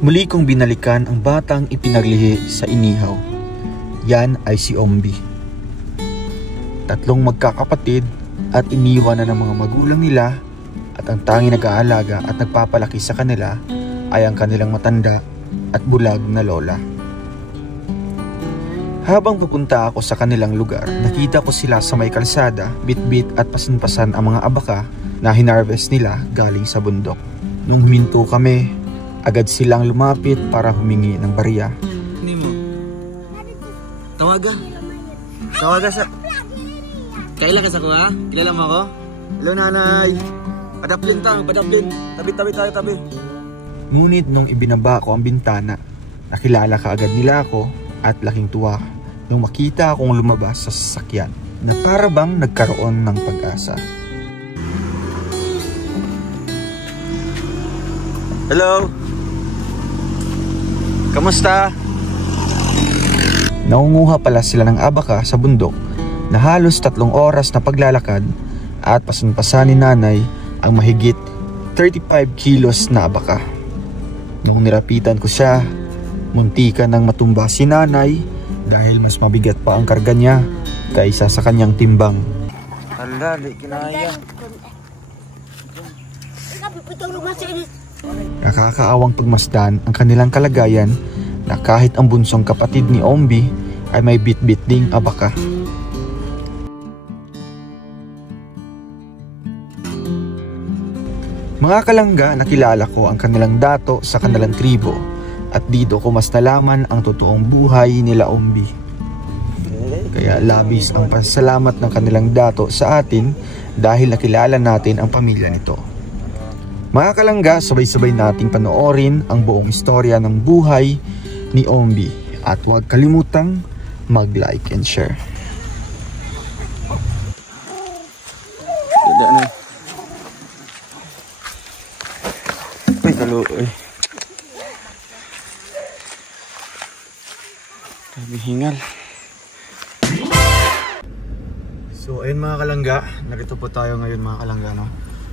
Muli kong binalikan ang batang ipinaglihi sa inihaw. Yan ay si Ombi. Tatlong magkakapatid at iniwan na ng mga magulang nila, at ang tanging nag-aalaga at nagpapalaki sa kanila ay ang kanilang matanda at bulag na lola. Habang pupunta ako sa kanilang lugar, nakita ko sila sa may kalsada, bitbit at pasan-pasan ang mga abaka na hinarvest nila galing sa bundok. Nung huminto kami, agad silang lumapit para humingi ng barya. Nimo. Tawaga. Tawaga sa... Kaila ka sa ko ha? Kilala mo ako? Hello nanay. Padaplin tayo, padaplin. Tabi-tabi tayo, tabi. Ngunit nung ibinaba ko ang bintana, nakilala ka agad nila ako at laking tuwa nung makita akong lumabas sa sasakyan na para bang nagkaroon ng pag-asa. Hello. Kamusta? Nangunguha pala sila ng abaka sa bundok na halos 3 oras na paglalakad, at pasan-pasan ni nanay ang mahigit 35 kilos na abaka. Nung nirapitan ko siya, muntikan nang matumba si nanay dahil mas mabigat pa ang karga niya kaysa sa kanyang timbang. Hala, di kinaya. Nakakaawang pagmasdan ang kanilang kalagayan na kahit ang bunsong kapatid ni Ombi ay may bit-bit ding abaka. Mga kalangga, nakilala ko ang kanilang dato sa kanilang tribo, at dito ko mas nalaman ang totoong buhay nila Ombi. Kaya labis ang pasalamat ng kanilang dato sa atin dahil nakilala natin ang pamilya nito. Mga kalangga, sabay-sabay nating panoorin ang buong istorya ng buhay ni Ombi, at huwag kalimutang mag-like and share. Tidak na. Ay, kaluoy. Grabe hingal. So ayun mga kalangga, narito po tayo ngayon mga kalangga, no?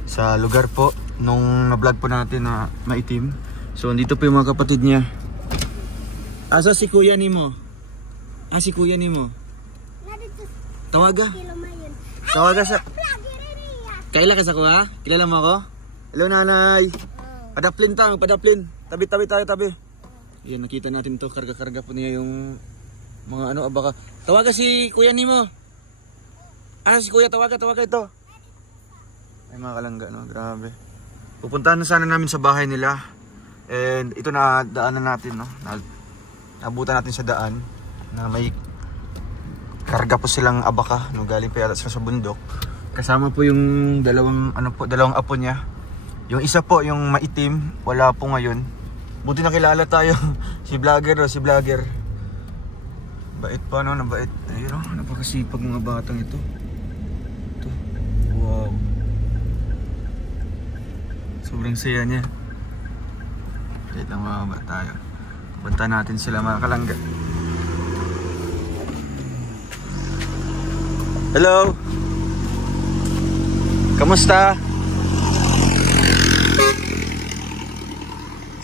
Sa lugar po nung na-vlog po natin na maitim. So andito po yung mga kapatid niya. Asa si kuya nimo? Si kuya nimo. Tawaga. Tawaga sa... Kaila ka sa ko ha? Kilala mo ako? Hello nanay. Padaplin tayo, padaplin. Tabi-tabi tayo, tabi. Yan, nakita natin to. Karga-karga po niya yung mga ano, abaka. Tawaga si kuya nimo. Si kuya, tawaga ito. Ay mga kalangga, no? Grabe. Pupuntahan na sana namin sa bahay nila. And ito na daanan natin, no? Nabutan natin sa daan na may karga po silang abaka, no? Galing pa yata sila sa bundok. Kasama po yung dalawang apo niya. Yung isa po, yung maitim, wala po ngayon. Buti nakilala tayo. Si vlogger. Bait pa, no? Nabait. Ayun, no? Napakasipag mga batang ito. Wow. Sobrang saya niya. Wait lang mga bata tayo. Punta natin sila mga kalangga. Hello. Kamusta?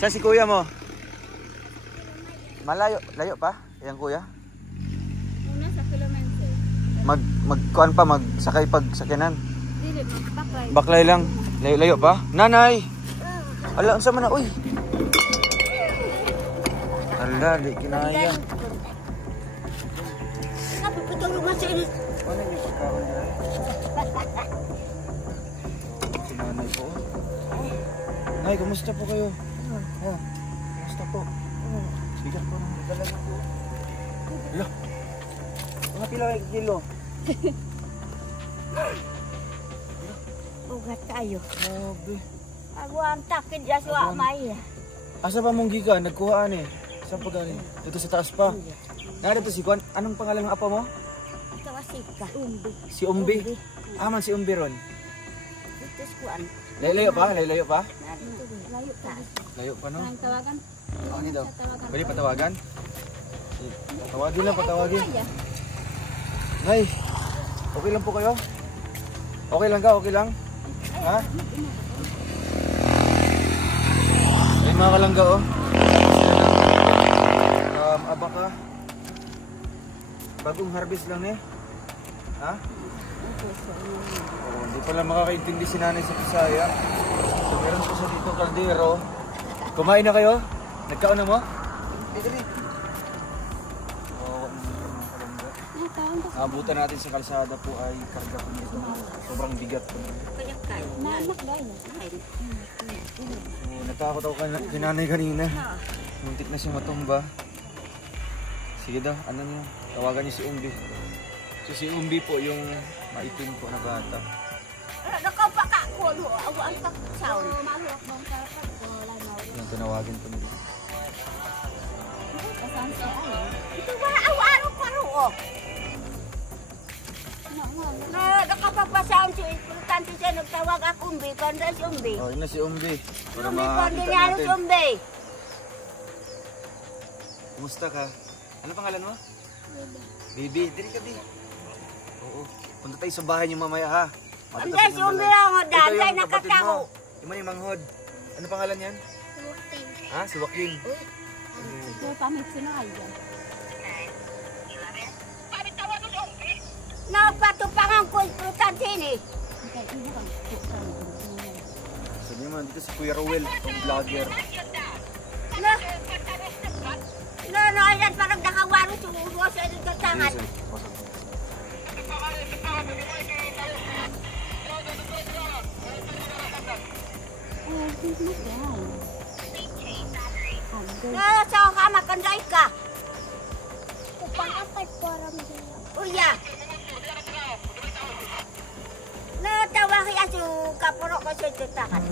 Siya si kuya mo? Layo pa? Yang kuya? Una sa kilometer. Magkuan pa, magsakay pag sakyanan. Dili, magbaklay. Baklay lang. Layo pa? Nanay! Ala, ang sama na, uy! Ala, di kinaya. Napipitong lumas sa inis. Ano yung pagkaon nila? Si nanay po. Nay, kumusta po kayo? Kumusta po? Sige po, dalaga po. Ala! Mga pila kayo kilo? Ugat tayo. Grabe. Ako ang takid dyan sa may. Asa pa mong giga? Nagkuhaan eh. Saan pa galing? Dito sa taas pa. Narito si Juan. Anong pangalan ng apa mo? Ito asika. Umbi. Si Umbi. Man si Umbi ron. Ito si Juan. Layo pa? Layo pa? Layo pa. Layo pa no? Ang tawagan. Ano daw? Pwede patawagan? Patawagin lang, patawagin. Nay, okay lang po kayo? Okay lang ka? Okay lang? Ha? Ayun mga kalangga oh. Bagong harvest lang eh. Ha? Hindi pala makakaintindi si nanay sa Bisaya. So meron po siya dito kaldero. Kumain na kayo? Nagkaon na mo? Dito. Abutan natin sa kalsada po ay karga po nito. Sobrang bigat po. Natakot ako kay nanay kanina. Muntik na siya matumba. Sige daw, ano niyo? Tawagan niyo si Umbi. So si Umbi po yung maitim po na bata. Yung tinawagin po nila. Ito ba araw-araw pa ro? Nakapagpasaon si importante siya nagtawag ako Umbi, kanda si Umbi. Oh, yun na si Umbi. Para Umbi, kanda makakita niya si natin. Umbi. Kumusta ka? Ano pangalan mo? Bibi. Diri ka, Bi. Oo. Punta tayo sa bahay niyo mamaya, ha? Kanda si Umbi lang, danday nakatao. Yung may manghod. Ano pangalan yan? Ha? Si Joaquin. Napatupangan ko importante ni. Sabi naman, dito si Kuya Rowel, yung vlogger. Ayan parang nakawaro sa ulo sa tangan. Sa kama kanday ka. Pang-apat po ram din. Uya. Natawa kaya sa kapuro ko sa tutakan.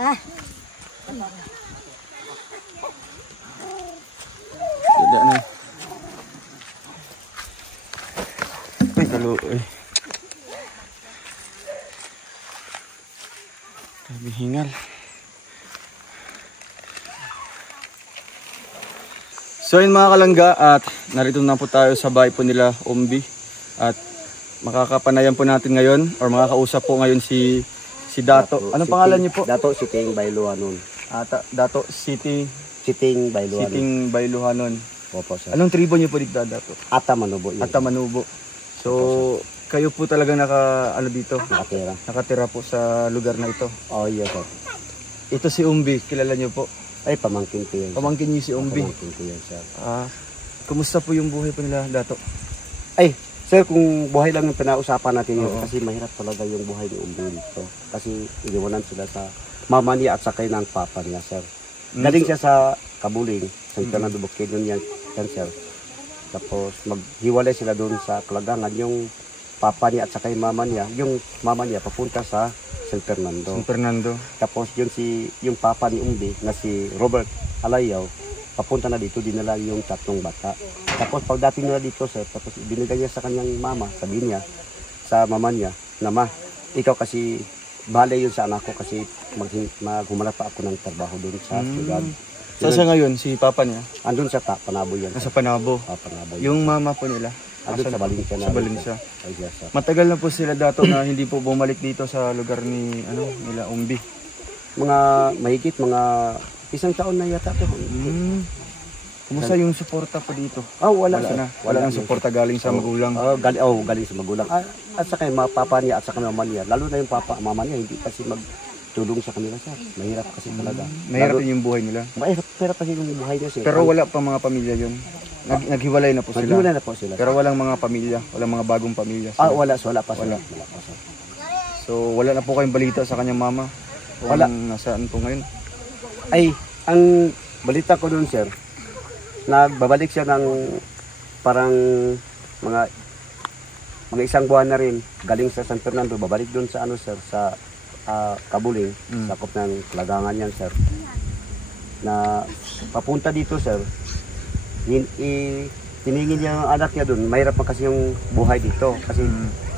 Ha? Tidak na. Ay, kaluoy. Grabe hingal. So yun mga kalangga, at narito na po tayo sa bahay po nila Umbi. At makakapanayan po natin ngayon or makakausap po ngayon si Dato. Anong pangalan niyo po? Dato Siting Bailuhanon. Dato Siting Bailuhanon. Siting Bailuhanon. Opo, sir. Anong tribo niyo po dito, Dato? Atamanubo yun. Atamanubo. So kayo po talagang dito? Nakatira. Nakatira po sa lugar na ito. Oh, iya, sir. Ito si Umbi, kilala niyo po? Ay, pamangkin ko yun. Pamangkin niyo si Umbi. Pamangkin ko yun, sir. Kumusta po yung buhay po nila, Dato? Ay, sir, kung buhay lang yung pinausapan natin yun, kasi mahirap talaga yung buhay ni Umbi dito. Kasi iniwanan sila sa mama niya at sakay ng papa niya, sir. Galing siya sa Kabuling, sa Fernando Bukidnon yan, sir. Tapos maghiwalay sila doon sa Kalagangan, yung papa niya at sakay mama niya, yung mama niya papunta sa San Fernando. San Fernando. Tapos yung papa ni Umbi na si Robert Alayaw, papunta na dito, dinala yung tatlong bata. Tapos pagdating nila dito, sir, tapos binigay niya sa kanyang mama, sabi niya, sa mama niya na ikaw kasi bale yun sa anak ko kasi maghumanap pa ako ng trabaho doon sa syudad. Saan siya ngayon, si papa niya? Andun sa Panabo yan. Nasa Panabo. Panabo. Yung mama po nila? Andun sa Valencia na. Sa Valencia. Ay, yes, sir. Matagal na po sila dato na hindi po bumalik dito sa lugar ni nila Umbi. Mga mahigit, mga isang taon na yata to. Kumusta yung suporta po dito? Wala na. Wala nang suporta galing sa magulang. Galing sa magulang. At saka yung mga papa niya at saka mama niya. Lalo na yung mama niya, hindi kasi magtulong sa kanila, sir. Mahirap kasi talaga. Mahirap yung buhay nila. Mahirap kasi yung buhay niya, sir. Pero wala pa mga pamilya yun. Naghiwalay na po sila. Naghiwalay na po sila. Pero walang mga pamilya, walang mga bagong pamilya. Wala pa sila. So wala na po kayong balita sa kanyang mama? Wala. Nasaan po ngayon? Ay, ang balita ko doon, sir, nagbabalik siya ng parang mga isang buwan na rin galing sa San Fernando, babalik doon sa sir, sa Kabuling, sakop ng Lagangan yan, sir. Na papunta dito, sir, tiningin niya ang anak niya doon. Mahirap pa kasi yung buhay dito kasi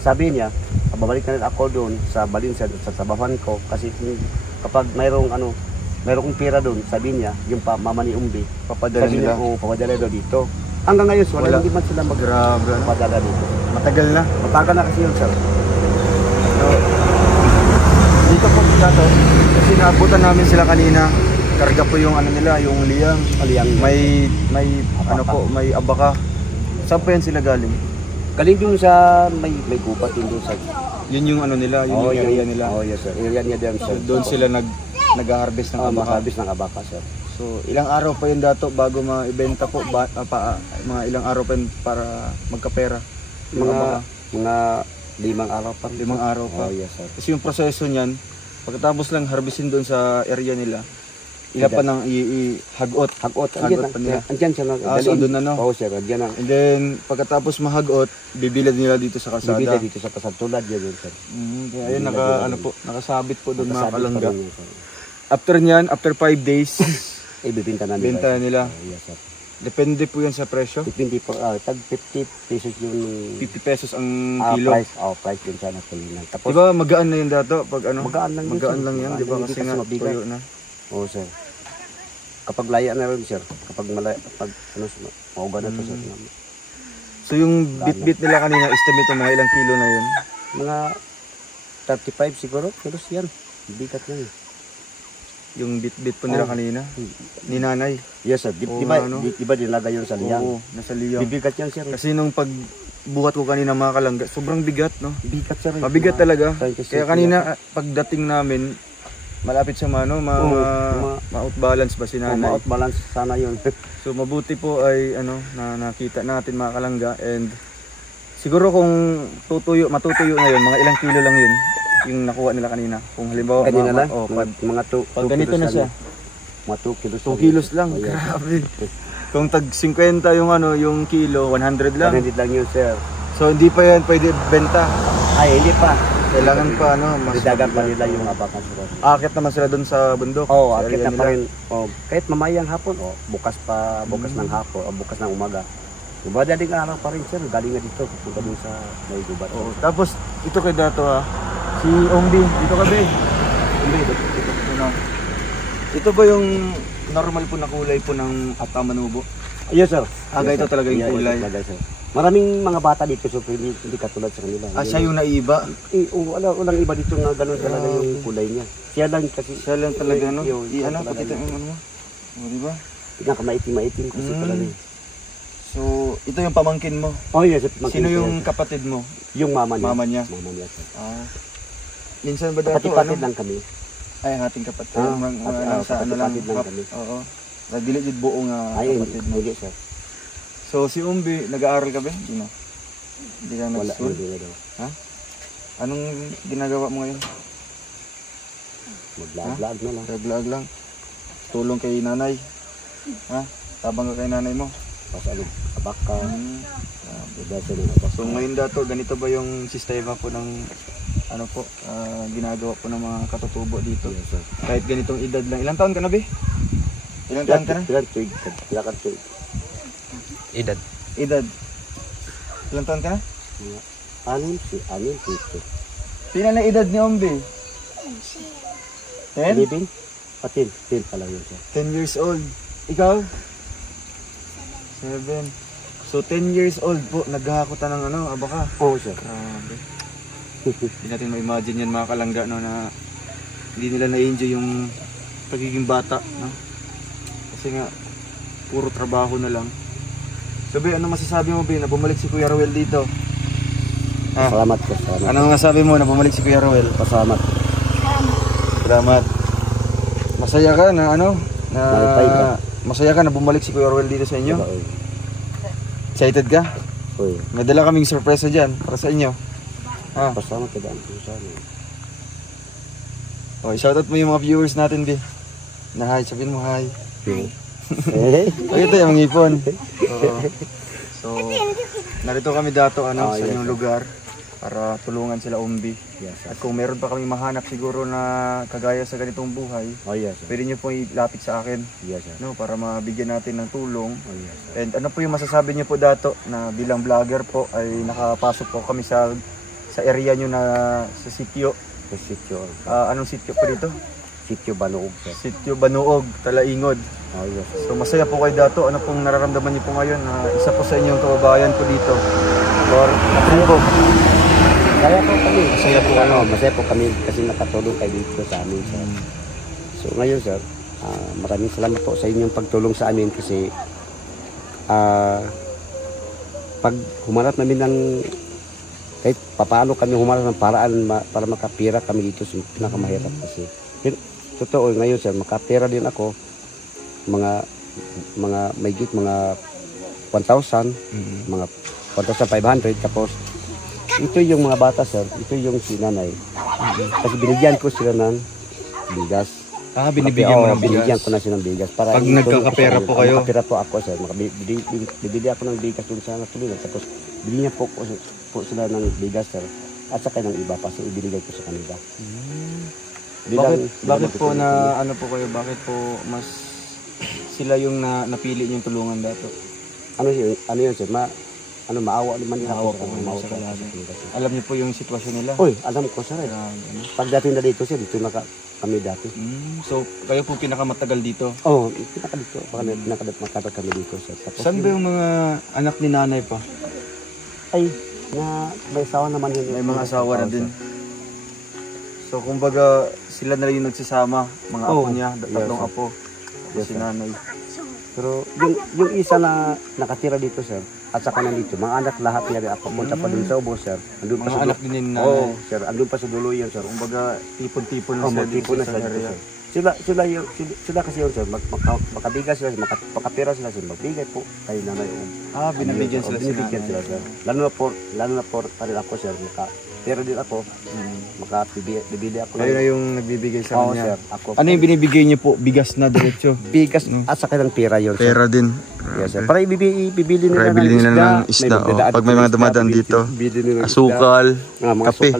sabi niya, babalik na rin ako doon sa Valencia, sa trabahan ko kasi kapag mayroong pera doon, sabi niya, yung mama ni Umbi, Papadala nila? Papadala daw dito. Hanggang ngayon, hindi man sila magpadala dito. Matagal na? Matagal na kasi yun, sir. So, dito po dato, kasi naabutan namin sila kanina, karga po yung nila, yung liyang. May may abaka. Saan po yan sila galing? Galing dun sa, may gubat din dun sa... Yun yung nila, yung area nila. Yes, sir. Area niya din, sir. Doon sila nag-harvest ng abaka. Mag-harvest ng abaka, sir. So, ilang araw pa yun dato bago ma-ibenta po, mga ilang araw pa yun para magkapera? Mga 5 araw pa. 5 araw pa. Yes, sir. Kasi yung proseso niyan, pagkatapos lang harvestin doon sa area nila, ila pa nang hagot. Hagot pa nila. Andyan siya. So doon na, no? Oo, sir. Andyan na. And then, pagkatapos mahagot, bibilad nila dito sa kalsada. Bibilad dito sa kalsada. Tulad yan, sir. Kaya yun, nakasabit po doon mga kalangga. Yun, After nyan, after 5 days, ibibinta na benta nila. Yes, sir. Depende po yan sa presyo. Depende po. Tag 50 pesos yung... 50 pesos ang kilo. Price din siya na kulinan. Tapos, diba magaan na yun dato? Pag magaan lang yan, diba? Kasi nga, tuyo na. Oo, sir. Kapag laya na rin, sir. Kapag mauga na to, sir. So yung bit-bit nila kanina, estimate mga ilang kilo na yun? Mga 35 siguro. Kilos yan. Bigat yan. Yung bit-bit po nila kanina? Ni nanay? Yes, sir. Di ba dinagay yun sa liyang? Oo, nasa liyang. Bibigat yan, sir. Kasi nung pagbuhat ko kanina mga kalangga, sobrang bigat, no? Bigat, sir. Mabigat talaga. Kaya kanina, pagdating namin, malapit sa ma-outbalance ba si nanay? Ma-outbalance sana yun. So mabuti po ay na nakita natin mga kalangga, and siguro kung matutuyo na yun, mga ilang kilo lang yun yung nakuha nila kanina. Kung halimbawa kanina lang, mga 2 pag ganito na siya, mga 2 kilos. 2 kilos lang. Grabe. Kung tag 50 yung kilo, 100 lang. 100 lang yun, sir. So hindi pa yan pwede benta. Ay, hindi pa. Kailangan pa mas didagan pa nila yung abaka, sir. Akit naman sila doon sa bundok. Akit na pa rin. Kahit mamayang hapon, bukas ng hapon, bukas ng umaga. Diba daling araw pa rin, sir. Galing nga dito, punta dun sa may gubat. Tapos ito kay dato si Ombi, dito ka be. Ombi, dito. Ito ba yung normal po na kulay po ng Atamanubo? Yes, sir. Ito talaga yung kulay. Sir. Maraming mga bata dito, so hindi katulad sa kanila. Siya yung naiba? Walang iba dito nga gano'n talaga yung kulay niya. Siya lang talaga, no? Pakita yung mo. Diba? Pinakamaitim kasi talaga. So, ito yung pamangkin mo? Yes. Sino yung kapatid mo? Yung mama niya. Mama niya? Mama niya, sir. Minsan ba dato? Kapatid lang kami. Ay, ang ating kapatid. Kapatid lang kami. Oo. Nagdilit buong kapatid mo. Hindi, sir. So, si Umbi, nag-aaral ka ba? Hindi na. Hindi ka nag-school? Hindi na daw. Anong ginagawa mo ngayon? Mag-vlog na lang. Mag-vlog lang. Tulong kay nanay. Tabang ka kay nanay mo. Pasalog, abaka. So ngayon dato, ganito ba yung sistema po ng ginagawa po ng mga katutubo dito? Yes, sir. Kahit ganitong edad lang. Ilang taon ka na, be? Ilang taon ka na? Edad. Ilang taon ka na? Anim, pito. Pila na edad ni Ombi? 10? 11? 10 pala yun sir. 10 years old. Ikaw? 7. So 10 years old po, naghahakutan ng abaka. Oo sir. Grabe. Hindi natin ma-imagine yan mga kalangga, no, na hindi nila na-enjoy yung pagiging bata, no? Kasi nga puro trabaho na lang. So Be, ano masasabi mo, Be, na bumalik si Kuya Ruel dito? Salamat sir. Salamat. Anong masasabi mo na bumalik si Kuya Ruel? Salamat. Salamat. Masaya ka na Malipay ka. masaya ka na bumalik si Kuya Ruel dito sa inyo? Excited ka? Uy. May dala kaming sorpresa dyan para sa inyo. Pasama ka daan po sa amin. Oh, shoutout mo yung mga viewers natin, Be. Na hi, sabihin mo hi. Ito yung mga ipon. So, narito kami dato sa inyong lugar para tulungan sila Ombi. Yes, At kung meron pa kami mahanap siguro na kagaya sa ganitong buhay, pwede nyo po ilapit sa akin, no, para mabigyan natin ng tulong. And ano po yung masasabi nyo po dato na bilang vlogger po ay nakapasok po kami sa area nyo na sa sitio. Anong sitio po dito? Sitio Banuog sir. Sitio Banuog, Talaingod. So masaya po kayo dato. Ano pong nararamdaman niyo po ngayon na isa po sa inyong kababayan po dito? Or natribo? Masaya po kami kasi nakatulong kayo dito sa amin sir. So ngayon sir, maraming salamat po sa inyong pagtulong sa amin kasi pag humarap namin ng kahit papaano kami humarap ng paraan para makapira kami dito sa pinakamahirap kasi. Pero, totoo ngayon sir, makapira din ako mga mahigit mga 1,000, mga 1,500 tapos ito yung mga bata sir, ito yung sinanay. Kasi binigyan ko sila ng bigas. Binibigyan mo ng bigas? Binigyan ko na sila ng bigas. Para pag nagkakapera po kayo? Nagkakapera po ako sir, bibili ako ng bigas dun sa natuloy. Tapos bili niya po sila ng bigas sir. At saka ng iba pa, so ibinigay ko sa kanila. Bakit po na ano po kayo, bakit po mas sila yung napili niyong tulungan dato? Ano yun sir, maawa naman nila ako. Alam niyo po yung sitwasyon nila? Uy, alam ko sir. Pagdating na dito sir, dito na kami dati. So kayo po pinakamatagal dito? Oo, pinaka dito. Pinaka kami dito sir. Tapos, saan ba yung mga anak ni nanay pa? Ay, may asawa naman yun. May mga asawa na din. So kumbaga sila na rin yung nagsasama, mga apo niya, tatlong apo. Si nanay. Pero yung isa na nakatira dito sir, at saka nandito, mga anak lahat niya rin. Punta pa dun sa Ubo sir. Andun mga pa anak din ni nanay. Oo sir, andun pa sa dulo yan sir. Kumbaga tipon-tipon na sila dito sa area. Sila kasi yun sir, makabigas sila, makapira sila sir, magbigay po kay nanay. Binibigyan sila sir. Lalo na po rin ako sir, pero din ako, bibili ako. Kayo na yung nagbibigay sa kanya? Sir, ako. Ano yung binibigay niyo po? Bigas na diretso? Bigas at saka ng pera yun. Pera din. Yes, sir. Para ibibili nila ng isda. Pag may mga dumadaan dito, asukal, kape.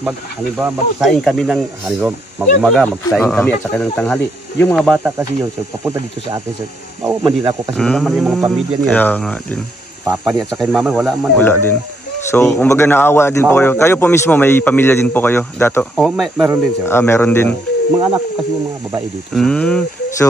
Magsaing kami ng, mag-umaga, magsaing kami at saka ng tanghali. Yung mga bata kasi yun, sir, papunta dito sa akin, sir. Man din ako kasi wala man yung mga pamilya niya. Kaya nga din. Papa niya at saka yung mama, wala man. Wala din. So, kumbaga naawa din po kayo. Kayo po mismo, may pamilya din po kayo, dato? Oo, meron din, sir. Meron din. Mga anak ko kasi yung mga babae dito. So,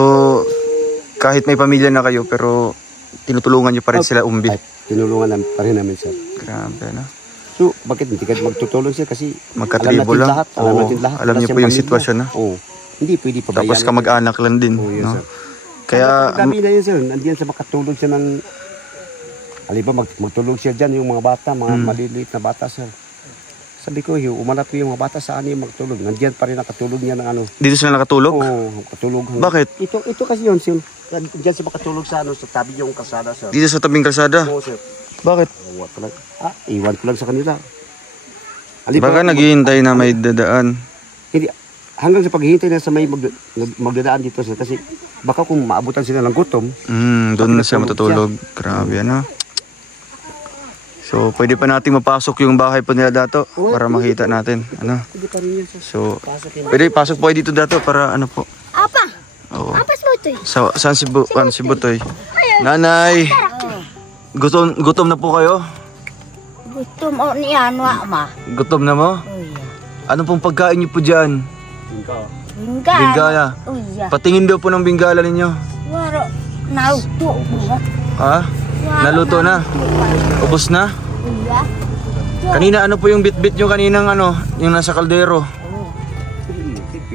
kahit may pamilya na kayo, pero tinutulungan nyo pa rin sila Umbi? Ay, tinulungan pa rin namin, sir. Grabe, no? So, bakit hindi ka magtutulong siya? Kasi magkatribo lang. Alam natin lahat. Alam niyo po yung sitwasyon, no? Oo. Hindi pwede pabayaan. Tapos kamag-anak lang din, no? Kaya, gabi na yun, sir. Nandiyan sa makatulog siya ng halimbawa magtulog siya dyan, yung mga bata, mga maliliit na bata, sir. Sabi ko, umanap ko yung mga bata, saan yung magtulog? Nandiyan pa rin nakatulog niya ng ano. Dito sila nakatulog? Oo, nakatulog. Bakit? Ito kasi yun, sir. Diyan siya makatulog sa tabi yung kalsada, sir. Dito sa tabing kalsada? Oo, sir. Bakit? Iwan ko lang sa kanila. Baka naghihintay na may dadaan. Hindi, hanggang sa paghihintay na sa may magdadaan dito, sir. Kasi baka kung maabutan sila ng gutom. Doon na siya matutulog. Grabe, ano? So, pwede pa nating mapasok yung bahay po nila dato para makita natin. Ano? So, pwede pasok po kayo dito dato para ano po? Apa? Oo. Apa si Butoy? Saan si Butoy? Nanay! Gutom na po kayo? Gusto mo niya, ma. Gutom na mo? Uya. Ano pong pagkain niyo po dyan? Bingala. Bingala. Uya. Patingin daw po ng bingala ninyo. Waro. Nauto ba? Ha? Naluto na? Ubos na? Uya. Kanina ano po yung bit-bit nyo kaninang ano? Yung nasa kaldero?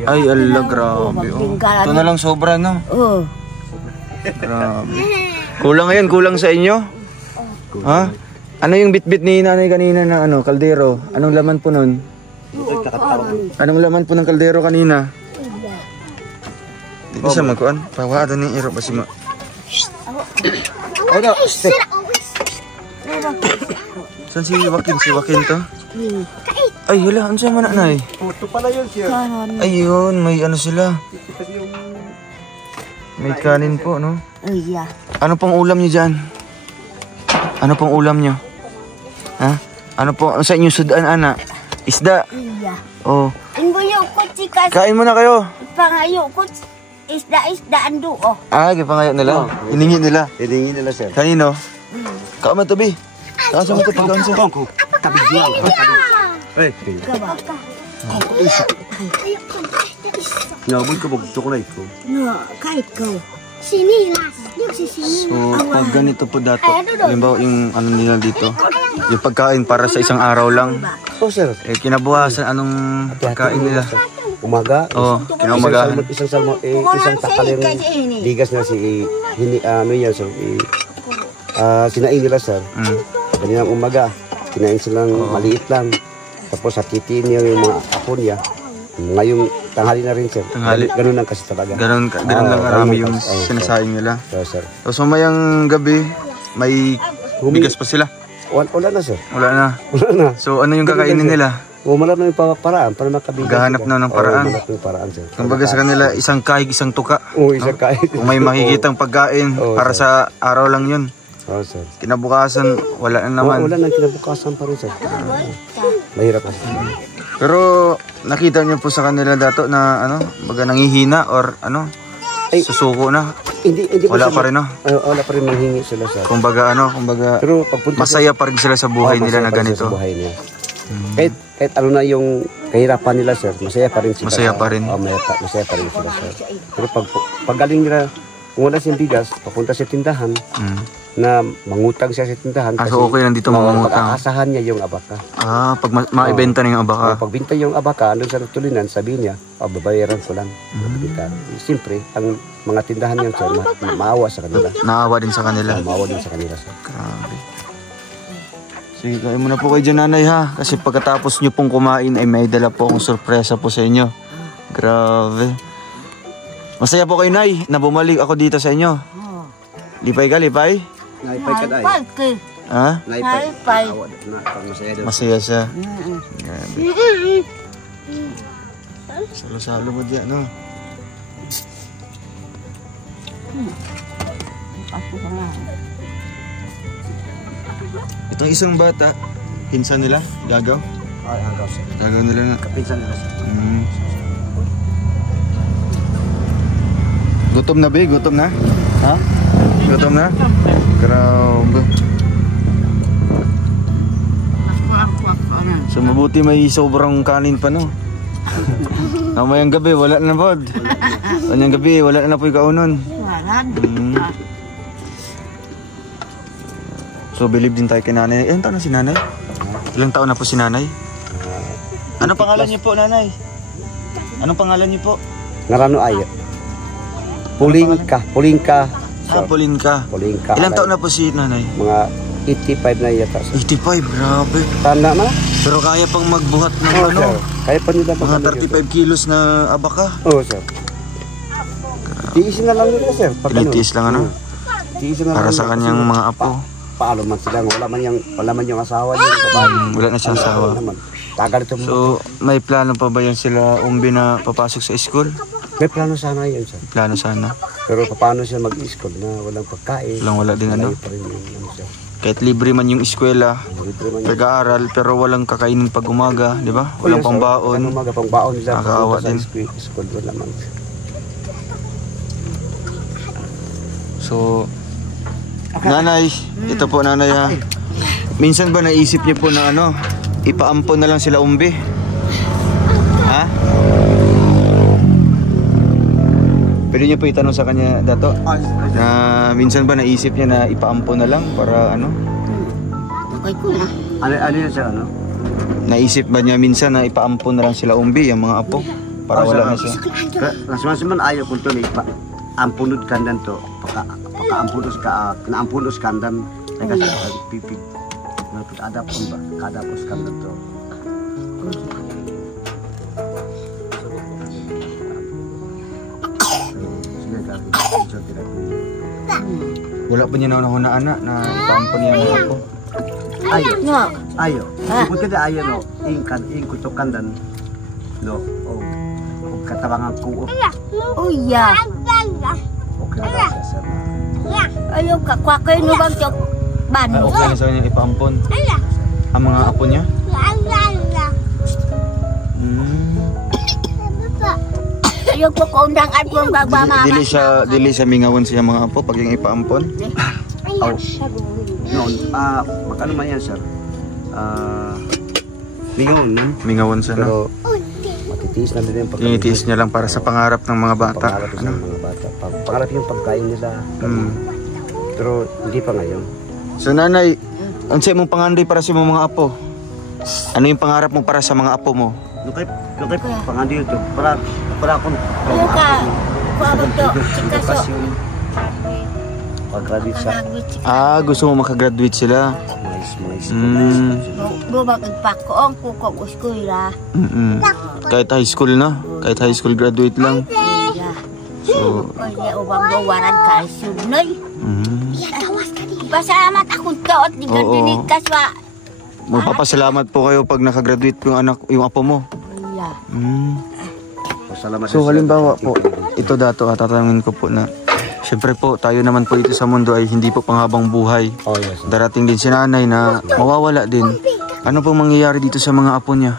Ay, ala, grabe. Oh. Ito na lang sobra, no? Oh. Grabe. Kulang ngayon, kulang sa inyo? Ha? Ano yung bit-bit ni nanay kanina na ano, kaldero? Anong laman po nun? Anong laman po ng kaldero kanina? Hindi siya magkuhan. Pawada ni Iro ba si ma... Ano? Saan si Joaquin? Si Joaquin to? Ay, hala. Ano siya mananay? Ito pala yun siya. Ayun, may ano sila. May kanin po, no? Uya. Ano pong ulam niyo dyan? Ano pong ulam niyo? Ha? Ano po sa inyo sudan, ana? Isda? Uya. Oh. Ang guyo ko, chikas. Kain muna kayo. Pangayo ko, isda-isda ando, oh. Ah, gipangayo nila. Hiningi nila. Hiningi nila sir. Kanino? Kaan man tabi. Kaan sa mga pagkaon sa... Tabigyan. Ay, nabot ko pag chocolate ko. No, kahit ko. Sinilas. Yung sinilas. So, pag ganito po dato, halimbawa yung ano nila dito, yung pagkain para sa isang araw lang, Oh sir. kinabukasan anong pagkain nila? Umaga. Oo, kinaumagahan. Isang takalin bigas na si ano yan sir. Sinain nila sir. Kaninang umaga, kinain silang maliit lang. Tapos hakitiin niya yung mga apo niya. Ngayong tanghali na rin sir. Tanghali. Ganun lang kasi talaga. Ganun lang karami yung sinasayang nila. Sir. Tapos mamayang gabi, may bigas pa sila. Wala na sir. Wala na. Wala na. So ano yung kakainin nila? Wala na yung paraan para makabigay. Gahanap na ng paraan. Wala na yung paraan sir. Kumbaga sa kanila, isang kahig, isang tuka. Oo, isang kahit. Kung may makikitang pagkain, para sa araw lang yun. Oo sir. Kinabukasan, wala na naman. Wala na kinabukasan pa rin sir. Mahirap kasi. Pero nakita niyo po sa kanila dato na ano, baga nangihina or ano, susuko na. Hindi Wala pa rin, no? Wala pa rin manghingi sila sir. Kumbaga ano, kumbaga Pero pagpunta masaya pa rin sila sa buhay nila na ganito. Sa buhay niya. Kahit ano na yung kahirapan nila sir, masaya pa rin sila. Masaya pa rin. Masaya pa rin sila sir. Pero pag galing nila, kung wala siyang bigas, papunta sa tindahan, na mangutang siya sa tindahan. So okay lang dito mangungutang. Pag-aasahan niya yung abaka. Pag maibenta na yung abaka. Pag binta yung abaka, andun sa tulinan, sabihin niya, babayaran ko lang. Siyempre, ang mga tindahan niyan sir, maawa sa kanila. Naawa din sa kanila. Maawa din sa kanila sir. Grabe. Sige, kain muna po kayo dyan nanay ha. Kasi pagkatapos nyo pong kumain ay may dala po akong sorpresa po sa inyo. Grabe. Masaya po kayo nay na bumalik ako dito sa inyo. Lipay ka, lipay? Naipay ka dahil. Ha? Naipay. Masaya siya. Grabe. Salo-salo mo diyan, no? Itong isang bata, pinsan nila, gagaw? Ay, hanggaw sir. Gagaw nila na. Kapinsan nila sir. Gutom na ba? Gutom na? Ha? Gutom na? Grabe. So mabuti may sobrang kanin pa, no? Mamayang gabi, wala na po. Mamayang gabi, wala na po yung kaunon. So believe din tayo kay nanay. Ilang taon na si nanay? Ilang taon na po si nanay? Anong pangalan niyo po, nanay? Anong pangalan niyo po? Narano ay. Pulingka. Pulinka. Pulingka. Ilang taon na po si nanay? Mga 85 na yata sir. 85, grabe. Tanda na? Pero kaya pang magbuhat ng ano? Sir. Kaya pa nila Mga 35 kilos na abaka. Oo sir. Tiisin na lang nila sir. Tinitiis lang ano? Tiisin na lang. Para sa kanyang mga apo. Paano man sila, wala man yung asawa niya. Wala na siyang asawa. Tagal ito. So, may plano pa ba yan sila umbi na papasok sa school? May plano sana yun sir. Plano sana. Pero paano siya mag-school na walang pagkain? Wala din ano? Pa rin yung, sir. Kahit libre man yung eskwela, nag-aaral pero walang kakainin pag umaga, di ba? Walang pangbaon. Umaga pangbaon nila. Nakakaawa din. School wala man. So, nanay, ito po nanay ha. Minsan ba naisip niyo po na ano, ipaampon na lang sila umbi? Ha? Pwede niyo po itanong sa kanya, Dato, na minsan ba naisip niya na ipaampon na lang para ano? Okay ko na. Ano yun siya, ano? Naisip ba niya minsan na ipaampon na lang sila umbi, yung mga apo? Para wala na siya. Nasiman ayaw kung ito, ampunod kandan to. Pagka-ampunos ka, kina-ampunos kandan, ay kasi pipig. Nagpag-adapon ba? Kadapos kandan to. Wala pa niya naunahunaan na ipaampon niya mga apo. Ayo. No. Ayo. Kung kada ayo no, ing kutukan dan no, o katabangan ko. Oh ya. Okay na sir. Ayaw ka kwa kayo no bang tok ban. Okay na sa kanya ipaampon ang mga apo niya. Ayaw ko undang at kung bagbama. Dili siya mingawan siya mga apo pag yung ipaampon. Oh. Noon, magkano man yan sir? Mingawan siya, no? Pero matitiis na din yung pagkain. Tinitiis niya lang para sa pangarap ng mga bata. Pangarap sa mga bata. Pangarap yung pagkain nila. Pero hindi pa ngayon. So nanay, ano sa'yo mong pangandoy para sa mga apo? Ano yung pangarap mo para sa mga apo mo? Nukay pangandoy ito. Para akong Ayaw ka kwa bang tok sikaso. pag-graduate sa Gusto mo makagraduate sila? Go magpakong kukong eskwela. Kahit high school na? Kahit high school graduate lang? So, Kaya ubang gawaran ka sunoy. Pasalamat akong toot di gandinig kaswa. magpapasalamat po kayo pag nakagraduate po yung apo mo. So halimbawa po, ito Dato, tatanungin ko po na siyempre po, tayo naman po dito sa mundo ay hindi po panghabang buhay. Darating din si nanay na mawawala din. Ano pong mangyayari dito sa mga apo niya?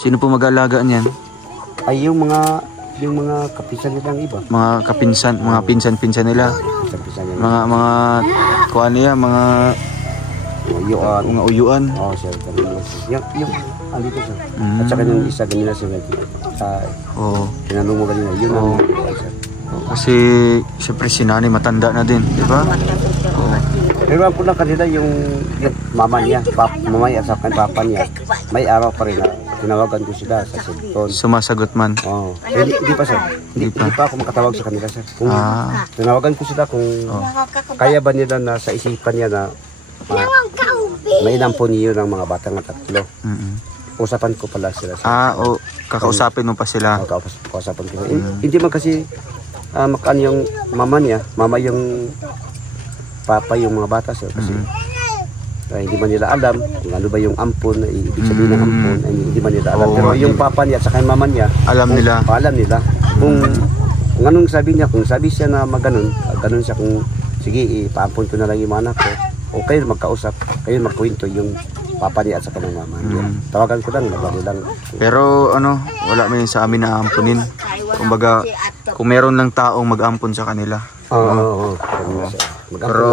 Sino po mag-aalaga niyan? Ay yung mga kapisan nilang iba. Mga kapinsan, mga pinsan-pinsan nila. Mga kuha niya, mga uyuan. Oo, sir. Yung andito sir. At saka yung isa ganila sir. Tinanong mo ganila. Yun ang sir. Kasi siyempre si nanay matanda na din, di ba? Pero ang pula kanila yung mama niya, mama niya at saka papa niya. May araw pa rin na tinawagan ko sila sa cellphone. Sumasagot man. Oo. Hindi pa sir. Hindi pa ako makatawag sa kanila sir. Kung tinawagan ko sila kung kaya ba nila na sa isipan niya na may inampon niyo ng mga batang na tatlo. Usapan ko pala sila sir. Kakausapin mo pa sila. Kakausapin ko. Hindi man kasi makaan yung mama niya, mama yung papa yung mga bata sir kasi hindi man nila alam kung ano ba yung ampon, ibig sabihin ng ampon, hindi man nila alam. Pero yung papa niya at saka yung mama niya, alam nila. Kung anong sabi niya, kung sabi siya na ganun siya, kung sige, ipaampon ko na lang yung mga anak ko, o kayo magkausap, kayo magkwento yung papa niya at saka ng mama niya. Tawagan ko lang, nabali lang. Pero wala man sa amin na ampunin. Kumbaga, kung meron lang taong mag-ampon sa kanila. Pero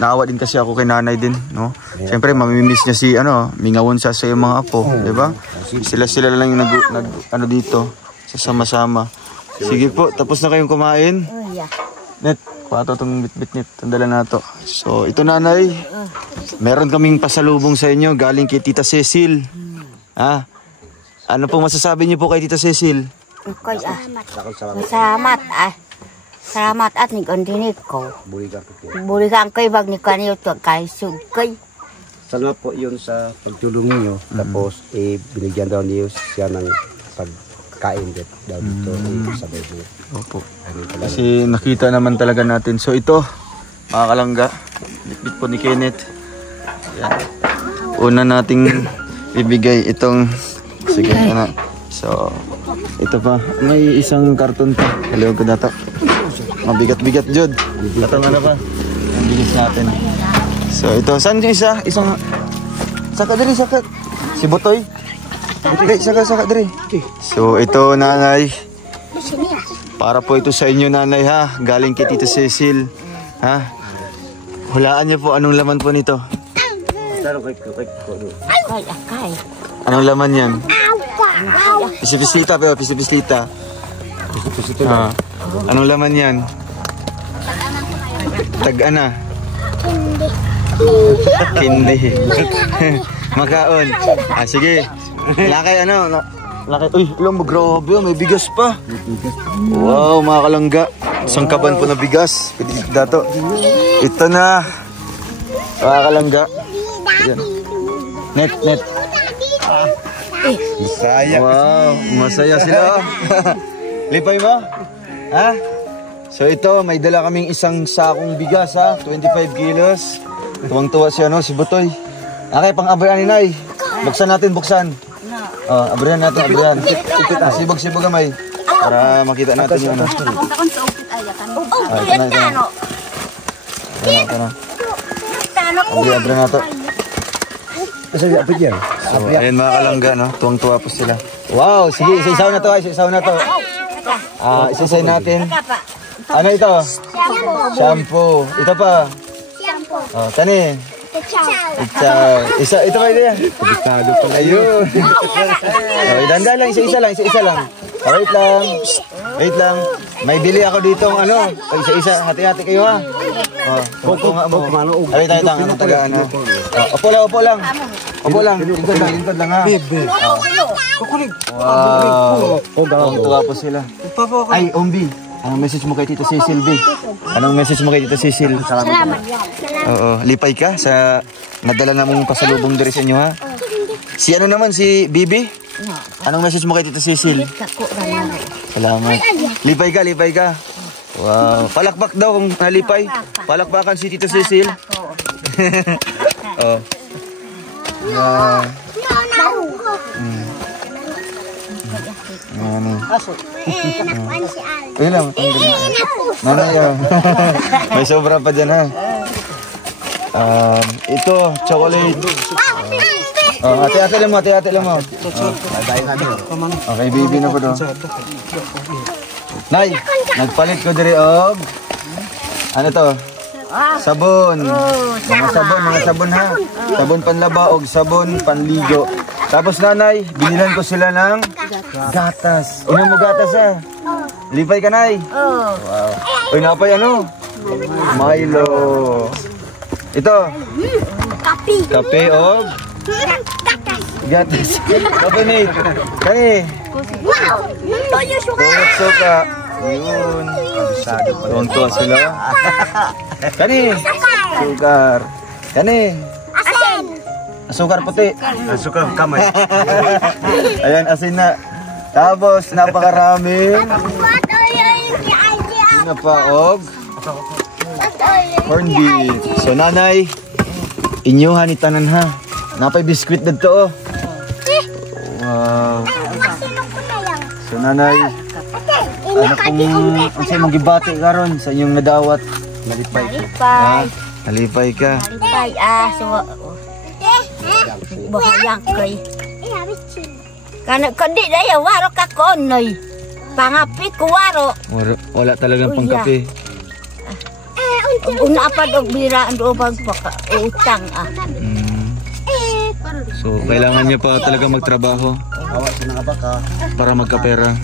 naawa din kasi ako kay nanay din, no? Siyempre mamimiss niya si mingawon siya sa yung mga apo, di ba? Sila lang yung nag dito, sama-sama. Sige po, tapos na kayong kumain. Net, pato tong bitbit nit, tandala na to. So, ito nanay, meron kaming pasalubong sa inyo galing kay Tita Cecil. Ano pong masasabi niyo po kay Tita Cecil? Salamat at nigondinig ko. Buligan kay bag ni kaniyo to kay sugkay. Salamat po yun sa pagtulong niyo. Tapos binigyan daw niyo siya ng pagkain daw dito sa baby. Opo. Kasi nakita naman talaga natin. So ito, mga kalangga, bitbit po ni Kenneth. Yan. Una nating ibigay itong sige na. So ito pa, may isang karton pa. Hello ko Dato. Mabigat-bigat Jud. Katong pa. Ang bilis natin. So ito, saan yung isa? Isang saka diri. Si Botoy. Okay, saka diri. So ito nanay. Para po ito sa inyo nanay ha. Galing kay Tita Cecil. Ha? Hulaan niyo po anong laman po nito. Akay. Anong laman yan? Pisipislita, pero pisipislita. Ah. Anong laman yan? Tag-ana? Hindi. Makaon. Ah, sige. Lakay ano? Lakay. Uy, alam mo, grabe. May bigas pa. Wow, mga kalangga. Isang kaban po na bigas. Dato. Ito na. Mga kalangga. Yan. Net. Masaya. Wow, masaya sila. Lipay mo? Ha? So ito, may dala kaming isang sakong bigas ha. 25 kilos. Tuwang-tuwa siya no, si Butoy. Okay, pang-abrihan ni Nay. Buksan natin, buksan. Oh, abrihan natin, abrihan. Sibog-sibog gamay. Para makita natin yung ano. Ito na. Abrihan natin. So, ayan mga kalangga, no? Tuwang-tuwa po sila. Wow, sige, isa-isaw na to, isa-isaw na to. Isa-isay natin. Ano ito? Shampoo. Ito pa? Oh, tani. Ito ba ito yan? Ayun. Danda lang, isa-isa lang. Wait lang. May bili ako dito ng ano. Isa-isa, hati-hati kayo ha. Kuko nga mo. Ay, tayo lang, taga ano. Upo lang. Lingkod lang ha. Wow. Tuwa po sila. Ay, Ombi. Anong message mo kay Tita Cecil, B? Anong message mo kay Tita Cecil? Salamat. Oo, lipay ka sa nadala namong pasalubong diri sa inyo ha. Si ano naman, si Bibi? Anong message mo kay Tita Cecil? Salamat. Lipay ka. Wow. Palakpak daw kung nalipay. Palakpakan si Tita Cecil. Oh. Yeah. Ilang? May sobra pa dyan ha. Ito, chocolate. Ate-ate lang mo. Okay, baby na ko doon. Nay, nagpalit ko diri og ano to? Sabon. Mga sabon ha. Sabon panlaba og sabon panligo. Tapos nanay, binilan ko sila ng gatas. Inom mo gatas ha? Lipay ka, Nay? Wow. Uy, napay ano? Milo. Ito. Kape og gatas. Kape, Nate. Kani. Tuyot suka. Yun. Tuwang-tuwa sila. Kani. Sugar. Kani. Asukar puti. Asukar kamay. Ayan, asin na. Tapos, napakarami. Napaog. Corn beef. So, nanay, inyuhan ni tanan ha. Napay biskwit na to. Wow. So, nanay, ano pong sa'yo mong gibati karon sa inyong nadawat? Nalipay ka. Bahayang kay. Kandi daya waro ka konoy. Pangapit ko waro. Wala talagang pangkape. Una pa og bira ando bag utang ah. So kailangan niya pa talaga magtrabaho para magkapera.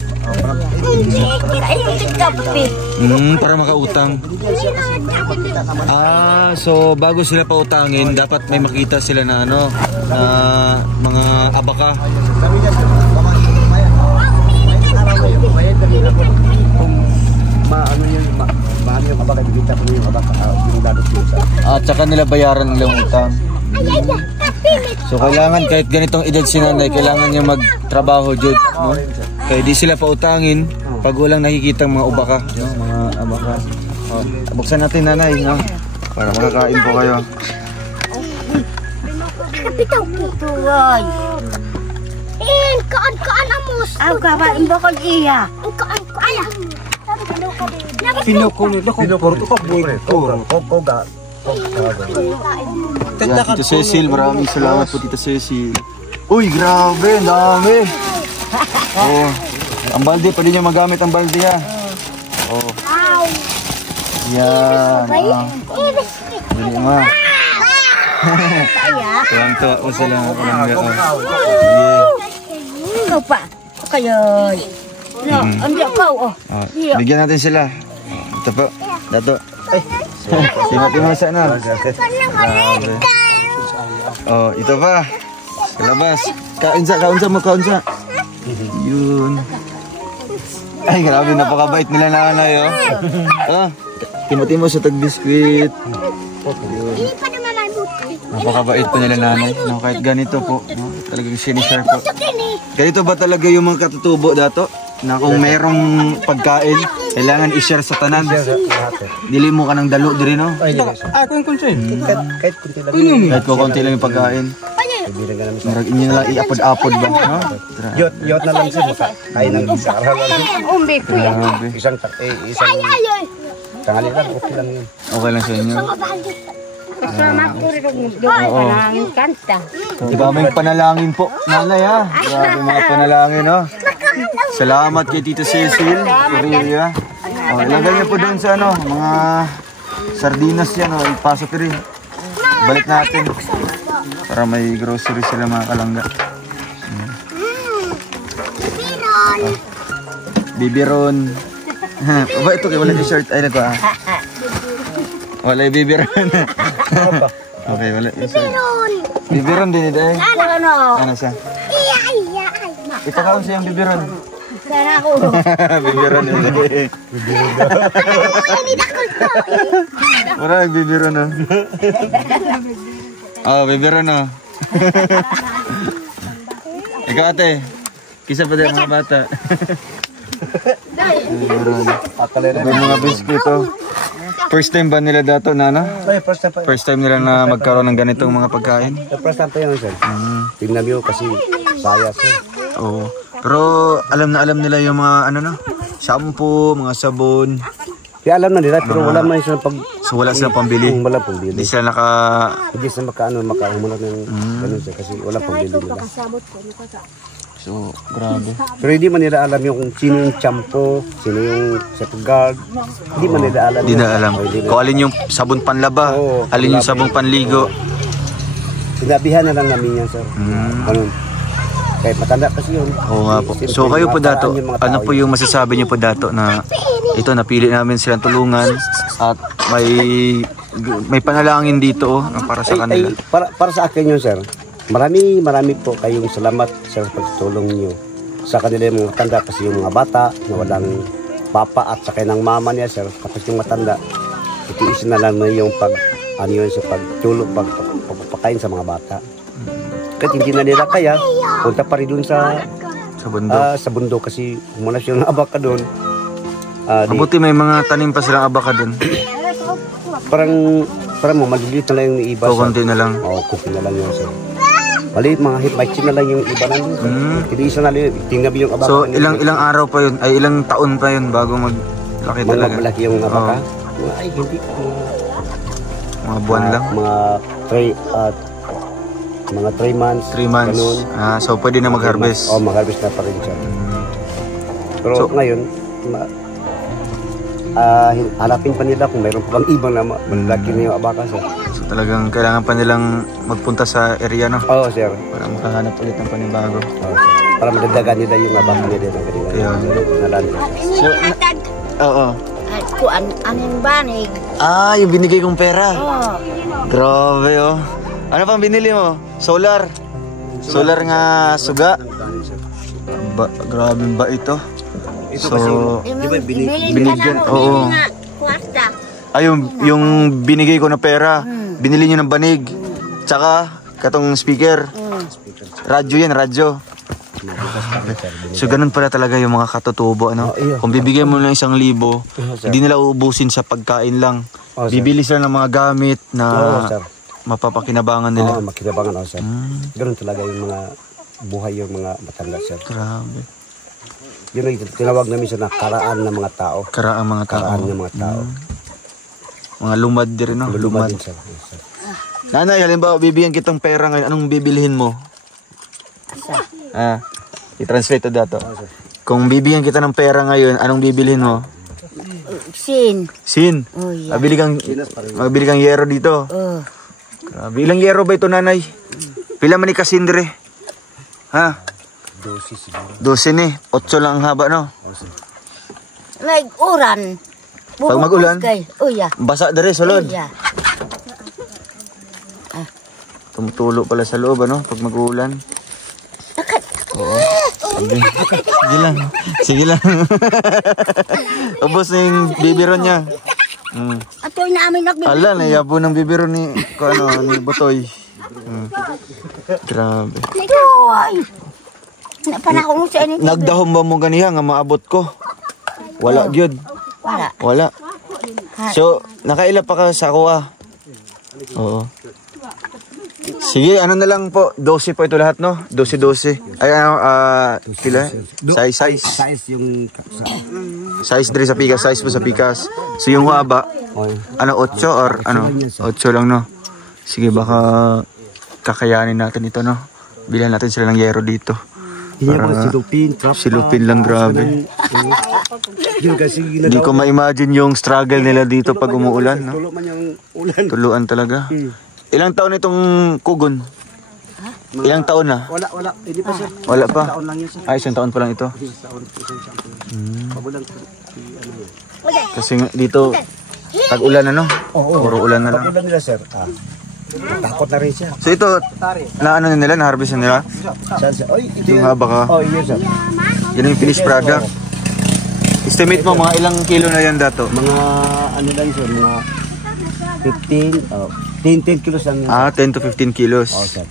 Para makautang. So bago sila pautangin, dapat may makita sila na ano, na mga abaka. Maano yung abaka, dibita ko yung abaka, yung dadot yung isa. At saka nila bayaran nilang utang. So kailangan kahit ganitong edad si nanay, kailangan niya magtrabaho dyan, no? Kaya di sila pautangin pag walang nakikitang mga ubaka, no? Mga abaka. Buksan natin nanay, no? Para makakain po kayo. Tuloy. Kaan amos. Aw kabain ba kod iya? Kaan. Pinukul to pa boy. Koga. Tita Cecil, maraming salamat po Tita Cecil. Uy, grabe, ang dami. Oh, ang balde, pwede nyo magamit ang balde ha. Oh. Yan. Hindi ma. Tuwang-tuwa po sila mga kalangga. Ikaw pa. Kayo. Andiyan ka. Bigyan natin sila. Ito po. Dato. Timot-timot na. Oh, ito pa. Sa labas. Kaunsa mo. Yun. Ay, grabe. Napakabait nila nanay. Oh. Timot-timot sa tag-biskuit. Napakabait po nila nanay. No, kahit ganito po. No, talagang sinishare po. Ganito ba talaga yung mga katutubo dato? Na kung mayroong pagkain, kailangan i-share sa tanan. Dili mo ka ng dalo diri no? Kahit kunti lang. Kahit konti lang yung pagkain. Marag inyo na lang i-apod-apod ba? No? Yot na lang siya. Kain ng isang araw lang. Isang tangali lang. Okay lang yun. Okay lang sa inyo. Kasama ko rin ang kanta. Diba may panalangin po, nanay ha? Grabe mga panalangin no? Salamat kay Tito Cecil, Korea. Ilagay niyo po doon sa ano, mga sardinas yan, ipasok rin. Balik natin. Para may grocery sila mga kalangga. Bibiron. Aba ito kayo, wala t-shirt. Ay nako ah. Wala yung bibiron. Okay, wala yung t-shirt. Bibiron din ito eh. Ano siya? Ipakaon siya yung bibiron. Sana ako. Bibiron din eh. Wala yung bibiron ah. Oh, bibiron ah. Ikaw ate, kisa pa din mga bata. May mga biskuit oh. First time ba nila dato na ano? First time nila na magkaroon ng ganitong mga pagkain? First time pa yun sir. Tingnan nyo kasi sayas sir. Oo. Pero alam na alam nila yung mga ano no? Shampoo, mga sabon. Kaya alam na nila pero wala man silang pag... So wala silang pambili? Wala pambili. Hindi sila Hindi sila makahumulat ng ganun siya kasi wala pambili nila. So, grabe. Pero hindi man nila alam yung sino yung shampoo, sino yung safeguard. Hindi man nila alam. Hindi na alam. Kung alin yung sabon panlaba, alin yung sabon panligo. Sinabihan na lang namin yan sir. Ganun. Kahit matanda kasi yun. Oo nga po. So kayo po dato, ano po yung masasabi niyo po dato na ito napili namin silang tulungan at may panalangin dito para sa kanila. Para sa akin yun sir. Marami po kayong salamat sa pagtulong niyo sa kanila yung mga tanda kasi yung mga bata na walang papa at saka ng mama niya sir. Tapos yung matanda, itiisin na lang na yung sa pagtulong, pagpapakain sa mga bata. Kahit hindi na nila kaya, punta pa rin dun sa bundok kasi muna siya ng abaka doon. Mabuti may mga tanim pa silang abaka doon. Parang maliliit na lang yung iba. O, konti na lang. Oo, konti na lang yun sir. Maliit, mga hitmaitin na lang yung iba na yun. Hindi isa na lang, tingnan yung abaka. So ilang araw pa yun, ay ilang taon pa yun bago maglaki talaga? Malaki yung abaka. Ay, hindi. Mga buwan lang? Mga 3 months. 3 months. So pwede na mag-harvest? Oo, mag-harvest na pa rin siya. Pero so, ngayon, hanapin pa nila kung mayroon pa bang ibang na malaki na yung abaka sir. So talagang kailangan pa nilang magpunta sa area no? Oo sir. Para makahanap ulit ng panibago. Para madagdagan nila yung abaka nila ng kanila. So, oo. Aning banig. Yung binigay kong pera. Grabe oh. Ano pang binili mo? Solar. Solar nga suga. Grabe ba ito? Ito kasi di ba binigyan? Oo. Yung binigay ko na pera, binili niyo ng banig. Tsaka katong speaker. Radyo yan, radyo. So ganun pala talaga yung mga katutubo ano. Kung bibigyan mo ng 1,000, hindi nila uubusin sa pagkain lang. Bibili sila ng mga gamit na mapapakinabangan nila. Oo, makinabangan ako sir. Ganun talaga yung mga buhay yung mga matanda sir. Grabe. Yun ang tinawag namin sa karaan ng mga tao. Karaan mga tao. Karaan ng mga tao. Mga lumad din no? Lumad din sir. Nanay, halimbawa bibigyan kitang pera ngayon, anong bibilihin mo? I-translate to dato. Kung bibigyan kita ng pera ngayon, anong bibilihin mo? Sin. Sin? Oh, yeah. Mabili kang yero dito? Grabe. Ilang yero ba ito, nanay? Pila man ni kasindre? Ha? 12 siguro. 12 ni. 8 lang ang haba, no? Like uran. Pag mag-ulan? Uya. Basa dere sulod. Uya. Tumutulo pala sa loob, ano? Pag mag-uulan. Oo. Sige lang. Sige lang. Ubos na yung bibiron niya. Ato na amin nagbibigay. Ala, nayabo ng bibiron ni Botoy. Grabe. Ay. Napanakong sa inyo. Nagdahom ba mo ganiha nga maabot ko? Wala gyud. Wala. So, nakaila pa ka sa kuha. Oo. Sige, ano na lang po. 12 po ito lahat, no? 12. Ay, ano, pila? Size. Size yung... Size diri sa pikas. Size po sa pikas. So, yung haba, ano, 8 or ano? 8 lang, no? Sige, baka kakayanin natin ito, no? Bilhan natin sila ng yero dito. Silupin lang, grabe. Hindi ko ma-imagine yung struggle nila dito pag umuulan, no? Tuluan talaga. Ilang taon itong kugon? Ilang taon na? Wala. Hindi pa sir. Wala pa? Taon lang yun sir. Ay, isang taon pa lang ito. Kasi dito, tag-ulan ano? Puro ulan na lang. Pag-ulan nila sir. Takot na rin siya. So ito, na ano nila, na-harvest nila? Saan sir? Oy, ito Yung haba ka? Oh, yun sir. Yan yung finished product. Estimate mo mga ilang kilo na yan dato? Mga ano lang sir, mga 10 kilos lang yun. 10 to 15 kilos. Oo sir.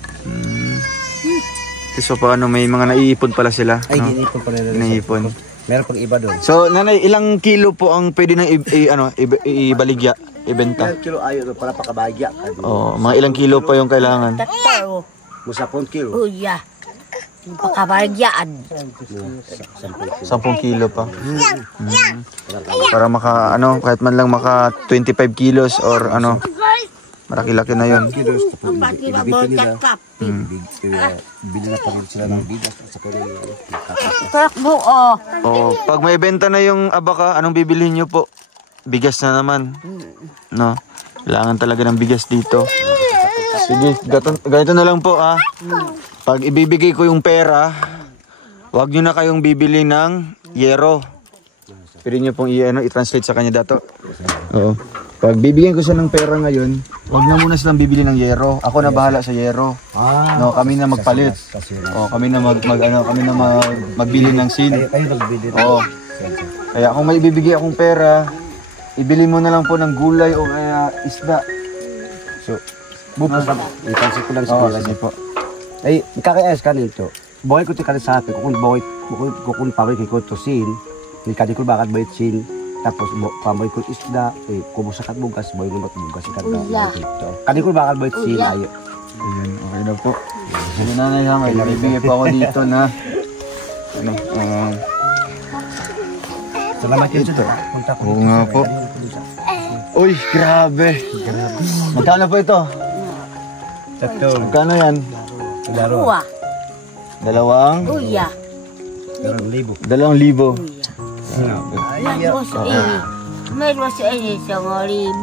So paano, may mga naiipon pala sila? Ay, no? dinipon pa nila. Naiipon. Meron pang iba doon. So, nanay, ilang kilo po ang pwede nang ibaligya, ibenta? Ilang kilo ayo doon para pakabagya. Oh, mga ilang kilo pa yung kailangan? Tatlo. Musapon kilo. Uya. Pakabagyaan. 10 kilo pa. Para maka, kahit man lang maka 25 kilos or maraki-laki na yun. Bili na pa rin sila ng bigas. Takbo, Oh, pag may benta na yung abaka, anong bibilhin nyo po? Bigas na naman. No? Kailangan talaga ng bigas dito. Sige, ganito na lang po Pag ibibigay ko yung pera, wag nyo na kayong bibili ng yero. Pwede nyo pong i-translate sa kanya dato. Oo. Pag bibigyan ko siya ng pera ngayon, wag na muna silang bibili ng yero. Ako na bahala sa yero. No, kami na magpalit. Kami na magbili ng sin. Kaya kung may ibibigay akong pera, ibili mo na lang po ng gulay o kaya isda. So, ipansin ko lang sa kanila. Sige po. Ay, kakayas ka nito. Buhay ko ti kalisapi. Kung paway ko to sin, kadi ko bakit bayit sin. Tapos pamoy ko isda, kumusakat bugas, boy lumot bugas ikan na dito. Kadi ko bakal bayit sin ayo. Ayun, okay na po. Sige nanay ha, may bibigay pa ako dito na Salamat yun sir. Oo nga po. Uy, grabe. Magkano po ito? Magkano yan? Uwa. Dalawang? Uya. 2,000. Meron sa ini sa 1,000.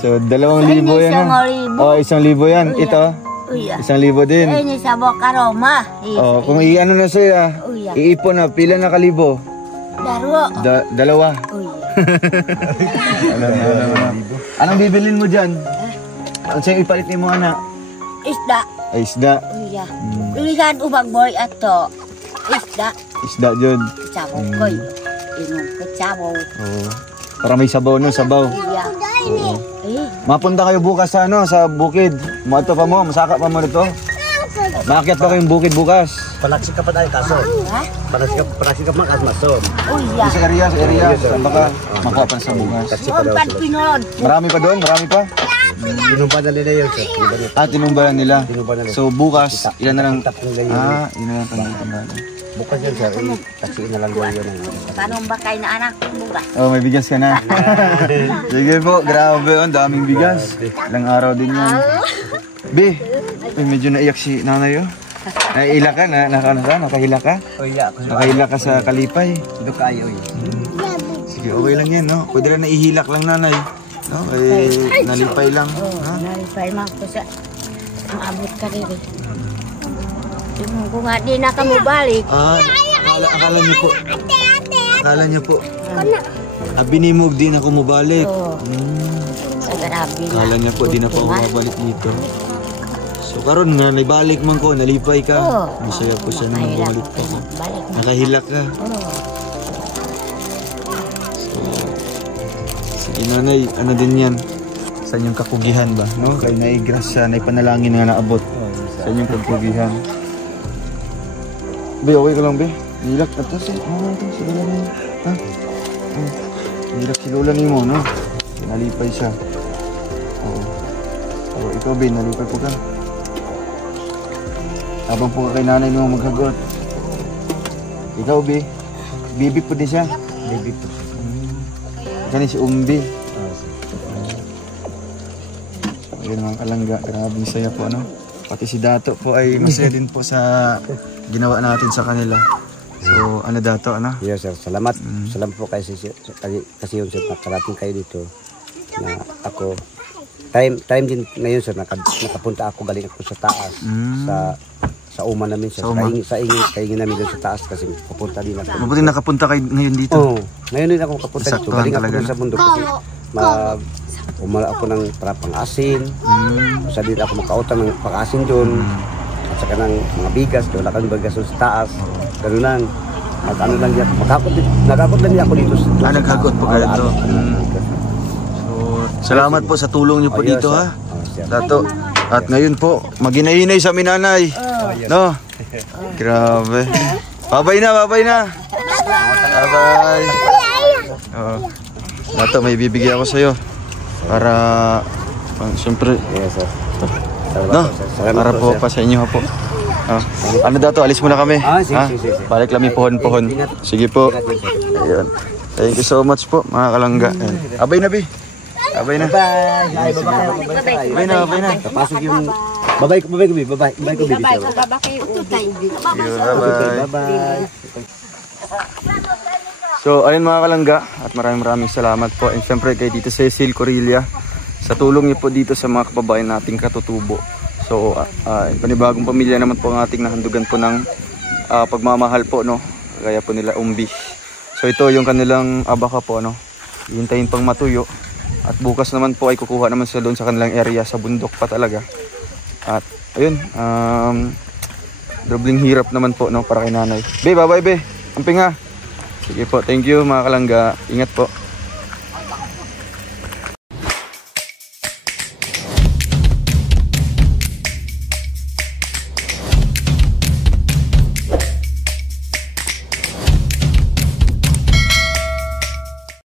So, 2,000 yan. Oh, 1,000 yan. Ito? 1,000 din. Ini sa Bocaroma. Oh, kung i-ano na sa'yo, iipon na, pila na kalibo? Dalawa. Anong bibilin mo dyan? Ang sa'yo ipalit ni mo anak? Isda. Ay, isda. Uya. Ulihan ubang boy ato. Isda. Isda dyan. Sabaw ko. Inong kasabaw. Oo. Para may sabaw no, sabaw. Uya. Mapunta kayo bukas sa sa bukid. Mato pa mo, masaka pa mo dito. Maakyat pa kayong bukid bukas. Palaksik ka pa tayo kaso. Palaksik ka makas maso. Uya. Sa area. Baka makuha pa sa bukas. Umpan pinod. Marami pa doon, marami pa. Tinumba na nila yun sir. Tinumba nila. Tinumba na nila. So bukas, ilan na lang? Yun na lang tanda. bukas yun sir. Taksiin na lang yun. Paano ba kayo na anak? Bukas. Oh, may bigas ka na. Sige po, grabe. Ang daming bigas. Ilang araw din yan. Medyo naiyak si nanay oh. Naila ka? Nakahila ka? Nakahila ka sa kalipay? Ito kayo eh. Sige, okay lang yan no. Pwede lang naihilak lang nanay. No? Eh, nalipay lang. Ha? Nalipay man ko sa maabot ka rin. Kung nga di na ka mo balik. Akala niyo po. Akala niyo po. Binimog din ako mabalik. Sa grabe na. Akala niya po di na po ako mabalik dito. So karon nga naibalik man ko, nalipay ka. Masaya po siya na bumalik pa ko. Nakahilak ka. Sige nanay, ano din yan? Sa inyong kakugihan ba? No? Kaya naigrasya, naipanalangin nga naabot. Sa inyong kakugihan. Be, okay ka lang be? Nilak at ito si Lola niyo. Ha? Nilak si Lola niyo mo, no? Nalipay siya. Oo. Ikaw be, nalipay po ka. Habang po ka kay nanay mo maghagot. Ikaw be, bibi po din siya. Bibi po siya. Gani si Umbi. Ayun mga kalangga, grabing saya po ano. Pati si Dato po ay masaya din po sa ginawa natin sa kanila. So ano Dato, ano? Yes sir, salamat. Salamat po kasi yun sir, nakarating kayo dito na ako. Time din ngayon sir, nakapunta ako, galing ako sa taas. Sa uma namin sir, sa ingin namin doon sa taas kasi papunta din ako. Mabuti nakapunta kayo ngayon dito. Oo, ngayon din ako kapunta dito. Galing ako doon sa bundok kasi umala ako ng pang-asin. Sa din ako makautang ng pang-asin doon. At saka ng mga bigas, doon lang bigas doon sa taas. Gano'n lang. At ano lang yan, nakakot lang niya ako dito. Naghagot po kayo ito. So, salamat po sa tulong niyo po dito ha. Dato. At ngayon po, maginahinay sa amin nanay. No? Grabe. Babay na. Babay. Dato, may bibigyan ako sa'yo. Para, siyempre, no? Para po pa sa inyo po. Ano Dato, alis muna kami. Sige. Balik kami pohon-pohon. Sige po. Ayun. Thank you so much po mga kalangga. Abay na be. Abay na. Abay na. Tapasok yung babay ko. Bye. So ayun mga kalangga, at maraming salamat po. And syempre kay Tita Cecil Corilla sa tulong niyo po dito sa mga kababayan nating katutubo. So panibagong pamilya naman po ang ating nahandugan po ng pagmamahal po, no? Kaya po nila Umbi. So ito yung kanilang abaka po, no? Hihintayin pang matuyo. At bukas naman po ay kukuha naman sila doon sa kanilang area, sa bundok pa talaga. At ayun, dobling hirap naman po, no, para kay nanay. Be, bye-bye be. Amping ha. Sige po, thank you mga kalangga. Ingat po.